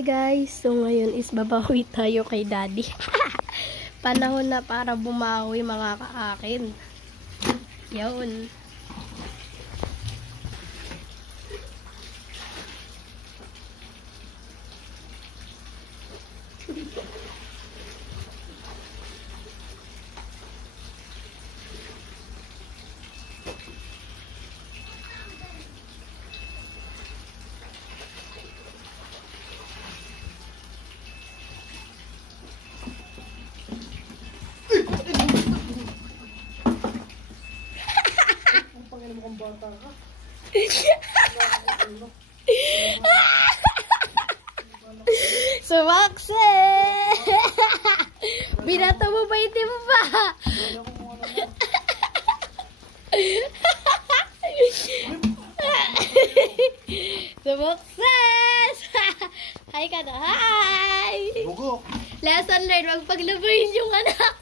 Hi guys! So ngayon is babawi tayo kay daddy. Panahon na para bumawi mga kaakin. Yun. Sumakse! Binato mo ba, hindi mo ba? Sumakses! Hi ka na, hi! Lesson learned, magpaglabayin yung anak.